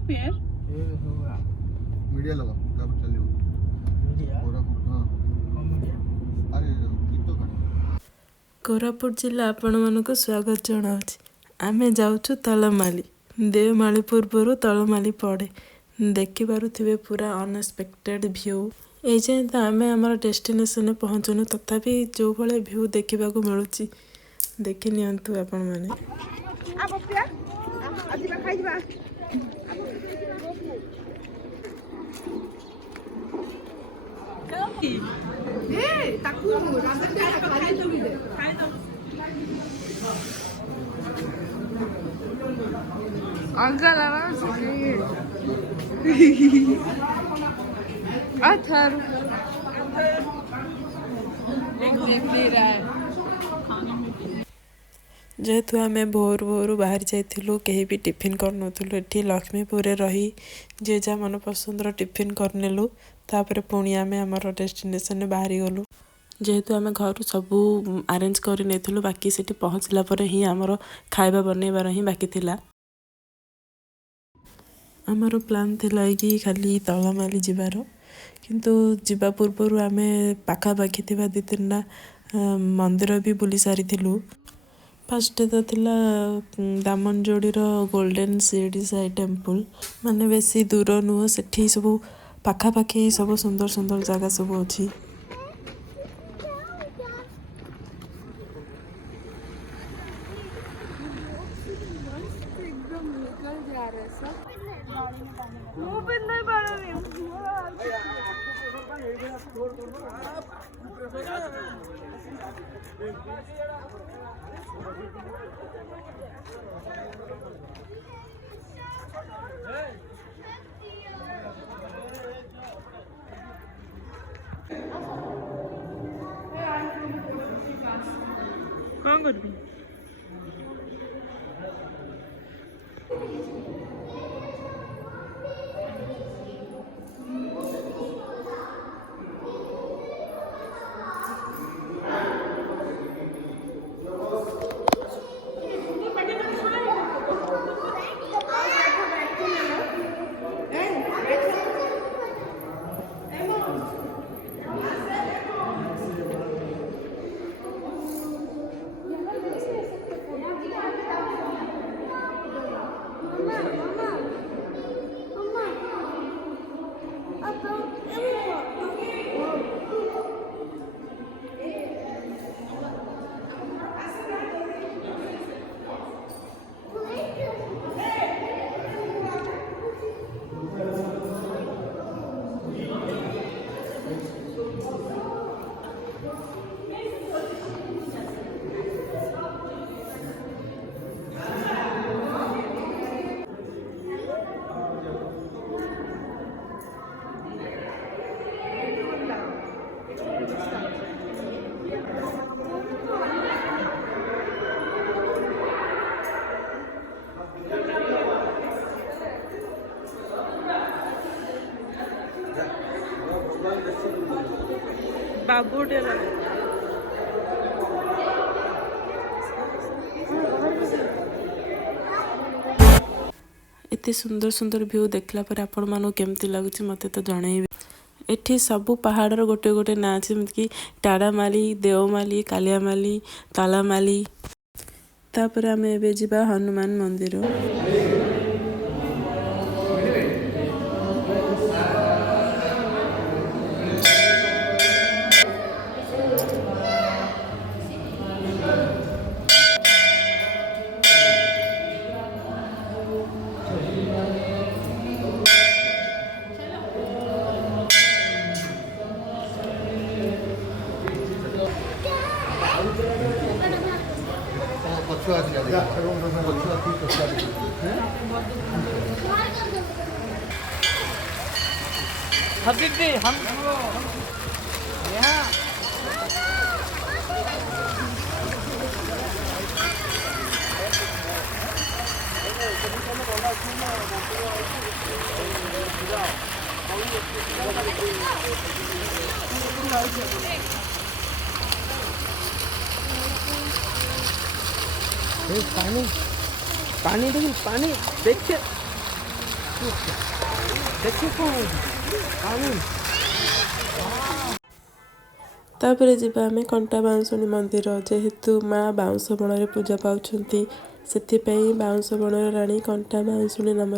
पेड़ मीडिया लगा तब चलियो मीडिया कोरापुट हां अरे गीत का कोरापुट जिला आपण मानक स्वागत जनावछि। आमे जाउछु तलमाली देवमाली पूर्वर तलमाली पड़े देखि पारुथिबे पूरा अनएक्सपेक्टेड व्यू। ए जे त आमे हमर डेस्टिनेशन पहुँचनु तथापि जो भले व्यू देखिबा को मिलुछि देखि नियंतु आपण माने। आ बप्पिया आजि बा खाइ दिबा ए ताकू रांदर के खाइ दबि दे खाइ दब अंकल आवाज अथर एक दे रहा है जेहेतु आम भोर भोर बाहर जाइलु कहीं भी टिफिन करनुलु एटी लक्ष्मीपुर रही जे जहाँ मन पसंदर टिफिन करनेलु तापर पुणी आम आमर डेस्टिनेशन बाहरी गलु। जेहेतु आम घर सबू अरेंज कर बाकी से पहुँचला ही आमर खाଇବା बनइबार ही बाकी थिला। आमर प्लान थिला कि खाली तलमाली जीवार किंतु जीवा पूर्वर आम पाखापाखि थिबा 2-3टा मंदिर भी बुली सारी थिलु। फर्स्ट तो थिला दामनजोड़ीर गोल्डन सीडी साई टेम्पल माने बेसी दूर नुह सेठी सब पाखापाखि सब सुंदर सुंदर जगह सब अच्छी। कौन करबी बाबूटे लगे एते सुंदर सुंदर व्यू देखला पर आपण मानु केमती लागुची मते तो जणैबे। एठी सबु पहाड़र गोटे गोटे ना अछि कि टाड़ामाली देवमाली कालियामाली तालामाली। तापर आमे एबे जिबा हनुमान मंदिर। पछुआ दिया पछुआ की पछुआ हबीबी हम यहाँ पानी पानी देखिए पानी देखिए तापर जीवा आमे कंटा बाउंसुनी मंदिर जेहेतु माँ बाउंस बणरे पूजा पाउछंती सेथिपई बाउंस बणर रानी कंटा बाउंसुनी नाम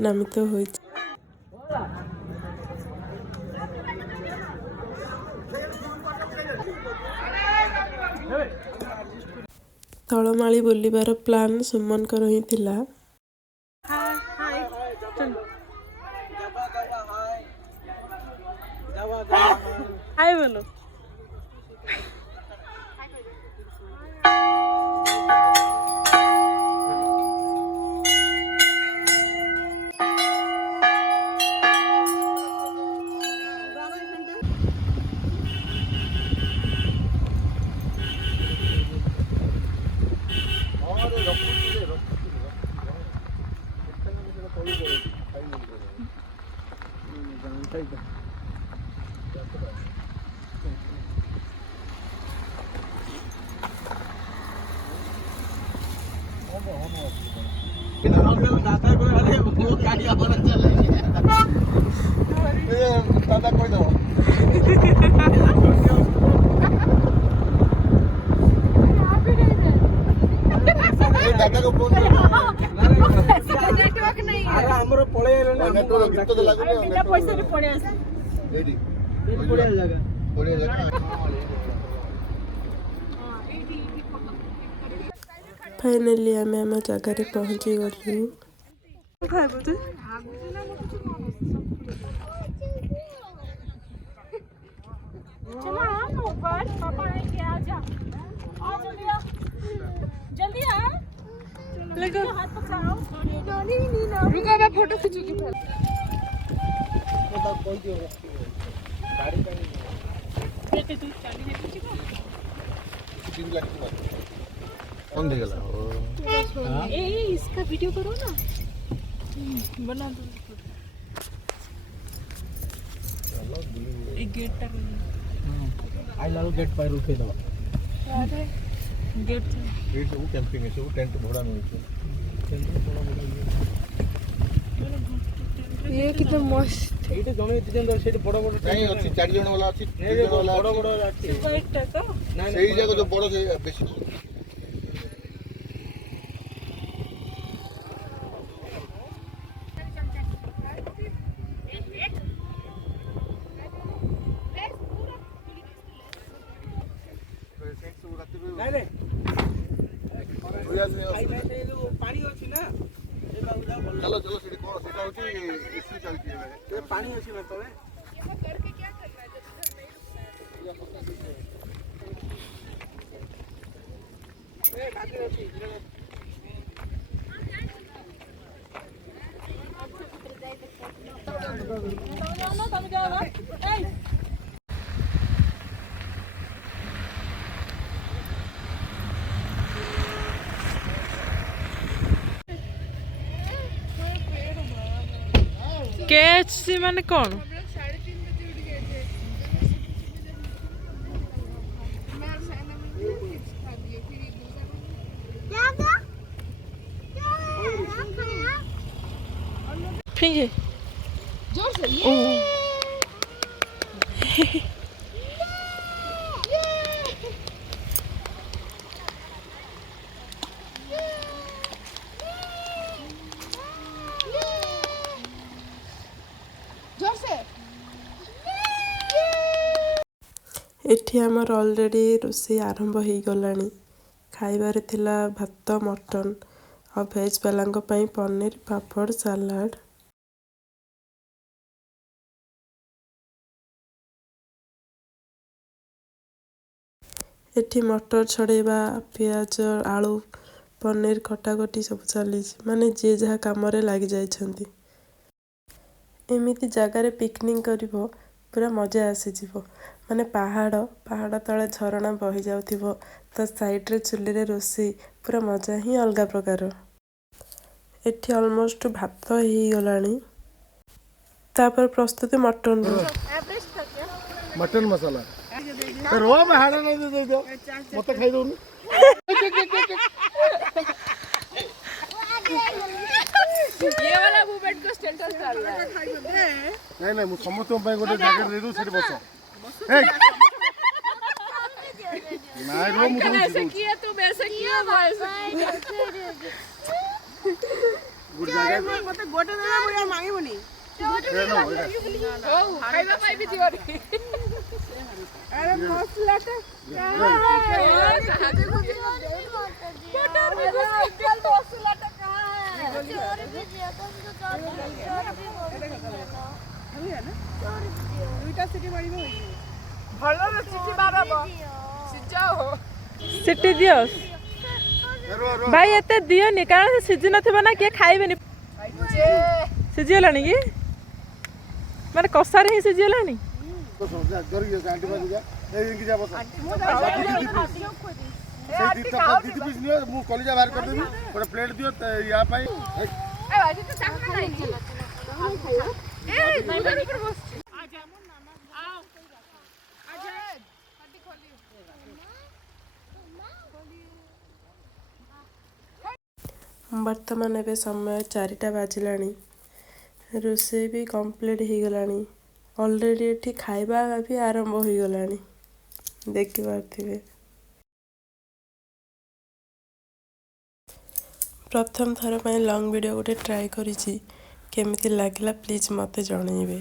नामित होइछि। तळमाळी बुलिबार प्लान सुमनकर ही थिला। हाय बोलो। दादा कोई अरे वो गाड़ी हमारा चले दादा कोई दो दादा को फोन नेटवर्क नहीं है अरे हमरो पळे नेटवर्क गीत तो लागो बिना पैसा रे पळे आसे एडी पळे जागा फाइनली आमे आम जगह पहुंची गलु। खाइबो तू चला आ ऊपर पापा आएंगे आजा आ जल्दी आ लगो हाथ पकड़ाओ नहीं ना रुको मैं फोटो खींचूंगी तो कोई दियो गाड़ी का बेटे तू चाबी दे खींचेगा 3 लाख की बात कौन देगा हां ए इसका वीडियो करो ना बना दो एक गेट तक आई लव गेट पर रुके दो अरे गेट वो कैंपिंग है वो टेंट भोड़ा में टेंट थोड़ा मोटा ये कितना मस्त एटा जमे दिजन दर सेठी बड़ बड़ नहीं अछि 4 जण वाला अछि 2 जण वाला बड़ बड़ अछि वाइट टा तो सही जगह जो बड़ से बेसी नहीं नहीं पानी अछि ना चलो चलो सीधी कोन सेटा होची एसी चलती है ये पानी अछि ना तले यहां करके क्या करना है जब घर नहीं रुकना ए ढाके अछि ना तुम जाओ ए केएचसी माने कौन? फिंगे जोर से ये जोर से एठी हमर ऑलरेडी रोषे आरंभ हो गलानी। खाइबार थिला भात मटन और भेज वालांको पई पनीर पापड़ सलाड। एठी मटर छड़ेबा प्याज आलू पनीर कटाकटी सब चली माने जे जहा काम लग जाइछंती। एमिति जगार पिकनिक करिवो पूरा मजा आसीजिवो माने पहाड़ तले झरणा बही जाउथिवो तो साइड रे चुली रे रोसी पूरा मजा ही अलगा प्रकार। एठी ऑलमोस्ट भात ही गलानी तापर प्रस्तुति मटन मटन मसाला रो में हाड़ा नहीं दे दो मत खाई दो ये वाला मूवमेंट को स्टेटस डाल रहा है। नहीं नहीं मुझे समस्त पे गोटे जैकेट दे दूं सेठी बस ए नहीं रो मुझे ऐसे किया तुम ऐसे किया भाई गुड जैकेट मते गोटे देला मुया मांगीबनी खाइबा पाई भी दियो रे अरे मसलाटा बटर में घुस के मसलाटा कहां है चोर भी दिया तो चोर भी है ना दुईटा सिटी बाड़ी में होई भलो रे सिटी मारबो सिजाओ सिटी दियो रो रो भाई एते दियो नि कारण से सिजी नथिबा ना के खाइबेनी सिजिलानी की माने कसारे ही सिजिलानी तो समझ जर ये आंटी बाजू जा ए इनकी जा बस दीदी पीस नियो मु कॉलेज बाहर कर देबी और प्लेट दियो या पाई ए भाई तो चाकना नहीं ए नहीं बनी पर बस आ जा आओ आ जा हड्डी खोली वर्तमान एवं समय 4टा बाजिलानी रोषे भी कंप्लीट हो गलानी ऑलरेडी एठी खाइबा भी आरंभ हो गलानी देखि पार्थिबे प्रथम थर लॉन्ग वीडियो गोटे ट्राई करिछि केमिति लागला प्लीज मते जणाइबे।